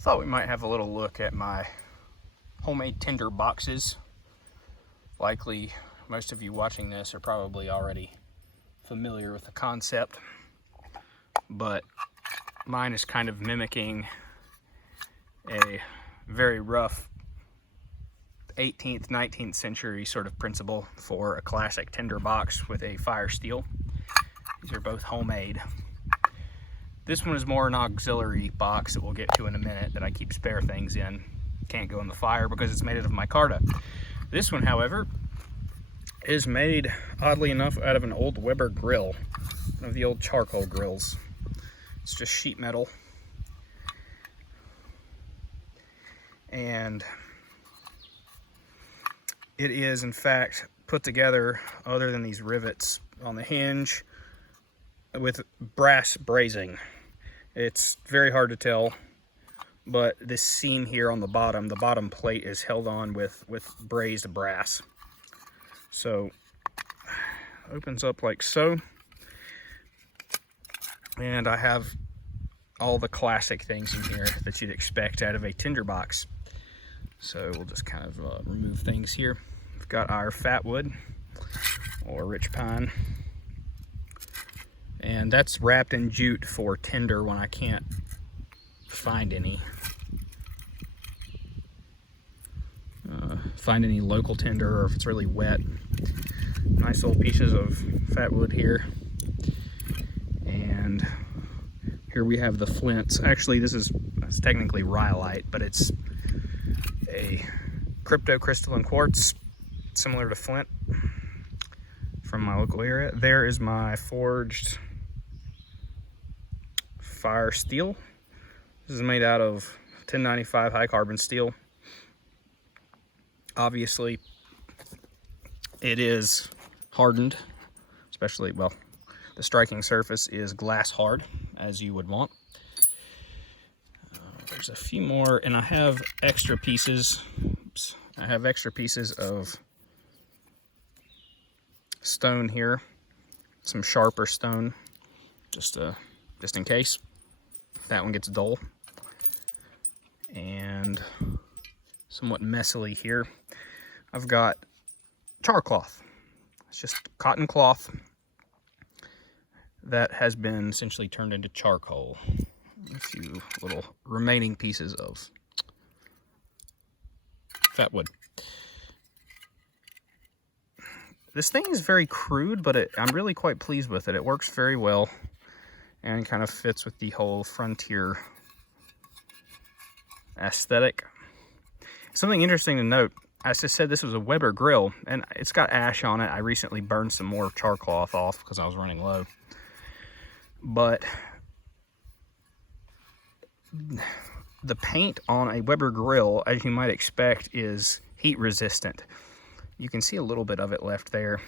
Thought we might have a little look at my homemade tinder boxes. Likely most of you watching this are probably already familiar with the concept, but mine is kind of mimicking a very rough 18th, 19th century sort of principle for a classic tinder box with a fire steel. These are both homemade. This one is more an auxiliary box that we'll get to in a minute that I keep spare things in. Can't go in the fire because it's made out of micarta. This one, however, is made, oddly enough, out of an old Weber grill, one of the old charcoal grills. It's just sheet metal. And it is, in fact, put together, other than these rivets on the hinge, with brass brazing. It's very hard to tell, but this seam here on the bottom plate is held on with brazed brass. So, opens up like so. And I have all the classic things in here that you'd expect out of a tinderbox. So we'll just kind of remove things here. We've got our fat wood or rich pine. And that's wrapped in jute for tinder when I can't find any. Local tinder, or if it's really wet. Nice little pieces of fat wood here. And here we have the flints. Actually, it's technically rhyolite, but it's a cryptocrystalline quartz, similar to flint, from my local area. There is my forged fire steel. This is made out of 1095 high carbon steel. Obviously, it is hardened, especially, well, the striking surface is glass hard, as you would want. There's a few more, and I have extra pieces. Oops. I have extra pieces of stone here, some sharper stone, just in case that one gets dull. And somewhat messily here, I've got char cloth. It's just cotton cloth that has been essentially turned into charcoal. A few little remaining pieces of fat wood. This thing is very crude, but I'm really quite pleased with it. It works very well and kind of fits with the whole frontier aesthetic. Something interesting to note, as I said, this was a Weber grill, and it's got ash on it. I recently burned some more char cloth off because I was running low. But the paint on a Weber grill, as you might expect, is heat resistant. You can see a little bit of it left there.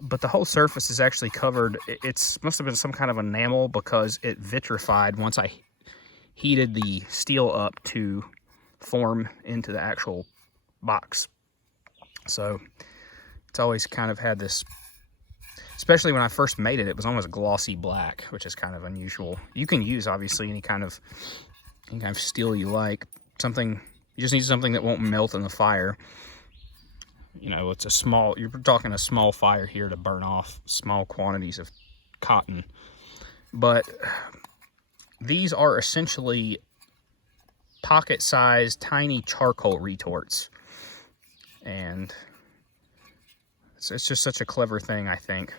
But the whole surface is actually covered. It must have been some kind of enamel because it vitrified once I heated the steel up to form into the actual box. So it's always kind of had this, especially when I first made it, it was almost glossy black, which is kind of unusual. You can use, obviously, any kind of steel you like. You just need something that won't melt in the fire. You know, you're talking a small fire here to burn off small quantities of cotton. But these are essentially pocket-sized, tiny charcoal retorts. And it's just such a clever thing, I think.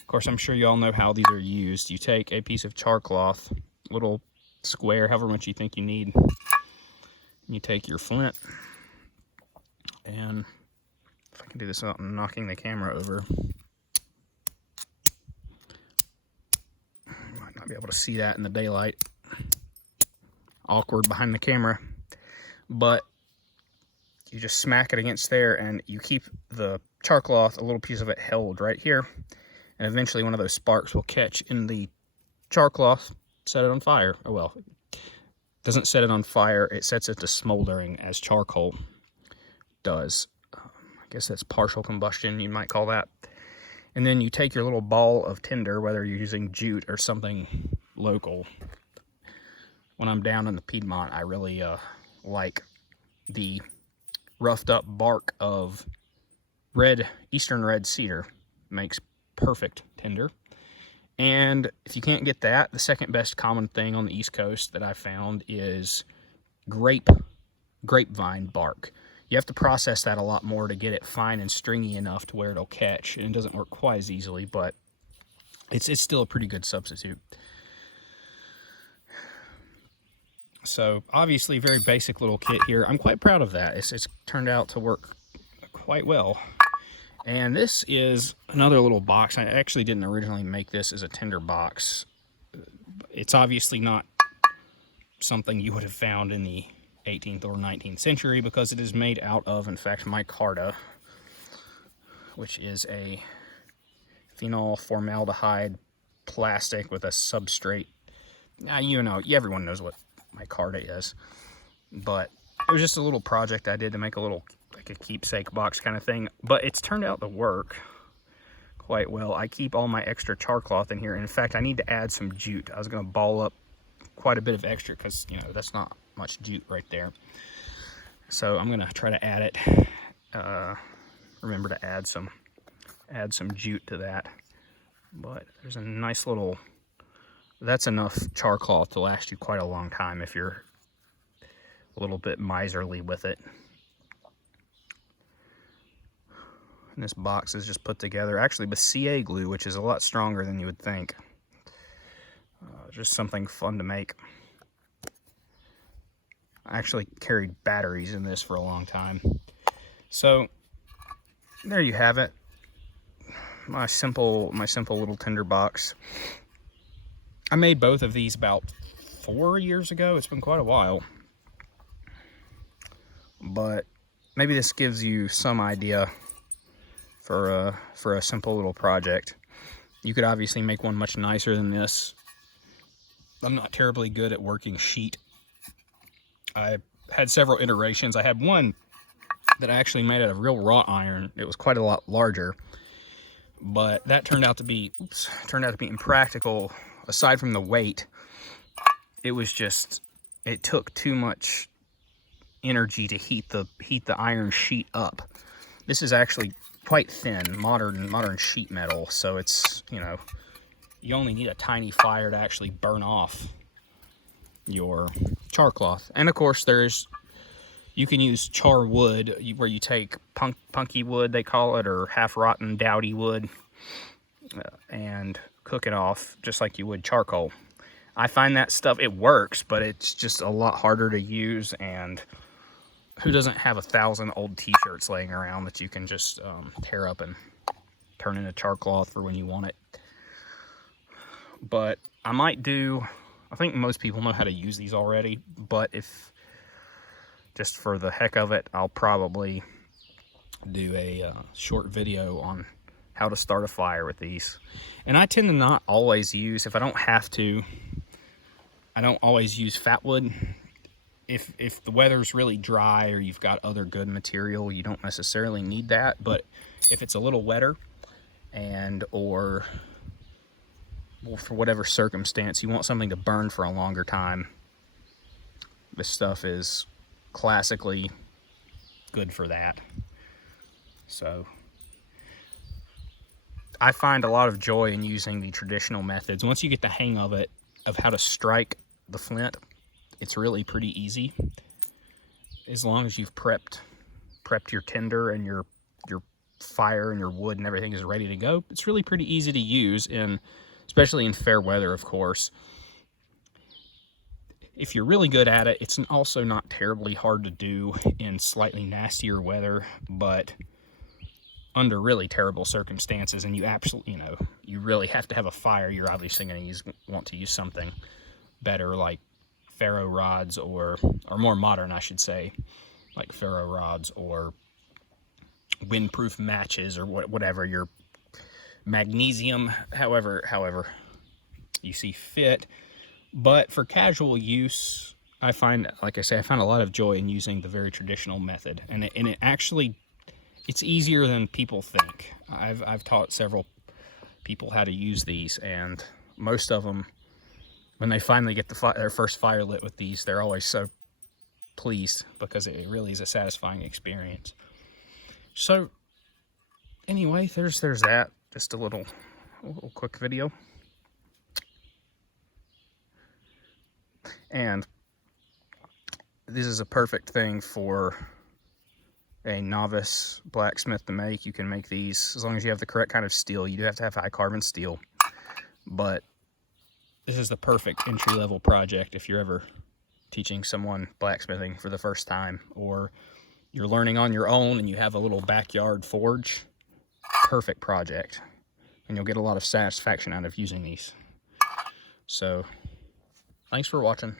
Of course, I'm sure you all know how these are used. You take a piece of char cloth, little square, however much you think you need. You take your flint, and if I can do this without knocking the camera over, you might not be able to see that in the daylight. Awkward behind the camera. But you just smack it against there, and you keep the char cloth, a little piece of it, held right here. And eventually one of those sparks will catch in the char cloth, set it on fire. Oh well, it doesn't set it on fire, it sets it to smoldering as charcoal does. I guess that's partial combustion, you might call that. And then you take your little ball of tinder, whether you're using jute or something local. when I'm down in the Piedmont, I really like the roughed up bark of eastern red cedar. Makes perfect tinder. And if you can't get that, the second best common thing on the East Coast that I found is grapevine bark. You have to process that a lot more to get it fine and stringy enough to where it'll catch, and it doesn't work quite as easily, but it's still a pretty good substitute. So obviously, very basic little kit here. I'm quite proud of that. It's turned out to work quite well. And this is another little box. I actually didn't originally make this as a tinderbox. It's obviously not something you would have found in the 18th or 19th century because it is made out of, in fact, micarta, which is a phenol formaldehyde plastic with a substrate. You know, everyone knows what micarta is, but it was just a little project I did to make a little, like a keepsake box kind of thing, but it's turned out to work quite well. I keep all my extra char cloth in here. In fact, I need to add some jute. I was going to ball up quite a bit of extra because, you know, that's not much jute right there. So I'm going to try to add it. Remember to add some jute to that. But there's a nice little, that's enough char cloth to last you quite a long time if you're a little bit miserly with it. And this box is just put together actually with CA glue, which is a lot stronger than you would think. Just something fun to make. I actually carried batteries in this for a long time. So there you have it. My simple little tinderbox. I made both of these about 4 years ago. It's been quite a while. But maybe this gives you some idea for a simple little project. You could obviously make one much nicer than this. I'm not terribly good at working sheet. I had several iterations. I had one that I actually made out of real wrought iron. It was quite a lot larger, but that turned out to be impractical. Aside from the weight, it took too much energy to heat the iron sheet up. This is actually quite thin, modern sheet metal, so it's, you know, you only need a tiny fire to actually burn off your char cloth. And of course, you can use char wood, where you take punky wood, they call it, or half-rotten dowdy wood, and cook it off just like you would charcoal. I find that stuff, it works, but it's just a lot harder to use, and who doesn't have 1,000 old t-shirts laying around that you can just tear up and turn into char cloth for when you want it? But I think most people know how to use these already, but if just for the heck of it, I'll probably do a short video on how to start a fire with these. And I tend to not always use, if I don't have to, I don't always use fat wood. If the weather's really dry or you've got other good material, you don't necessarily need that. But if it's a little wetter or for whatever circumstance, you want something to burn for a longer time, this stuff is classically good for that. So I find a lot of joy in using the traditional methods. Once you get the hang of it, of how to strike the flint, it's really pretty easy. As long as you've prepped your tinder and your fire and your wood and everything is ready to go, it's really pretty easy to use, especially in fair weather, of course. If you're really good at it, it's also not terribly hard to do in slightly nastier weather, but under really terrible circumstances, and you absolutely, you really have to have a fire, you're obviously going to want to use something better, like ferro rods, or more modern, I should say, like ferro rods or windproof matches, or whatever your magnesium, however you see fit. But for casual use, I find, like I say, I find a lot of joy in using the very traditional method, and it actually, it's easier than people think. I've taught several people how to use these, and most of them when they finally get their first fire lit with these, they're always so pleased because it really is a satisfying experience. So anyway, there's that. Just a little quick video. And this is a perfect thing for a novice blacksmith to make. You can make these as long as you have the correct kind of steel. You do have to have high carbon steel, but this is the perfect entry-level project if you're ever teaching someone blacksmithing for the first time, or you're learning on your own and you have a little backyard forge. Perfect project, and you'll get a lot of satisfaction out of using these. So thanks for watching.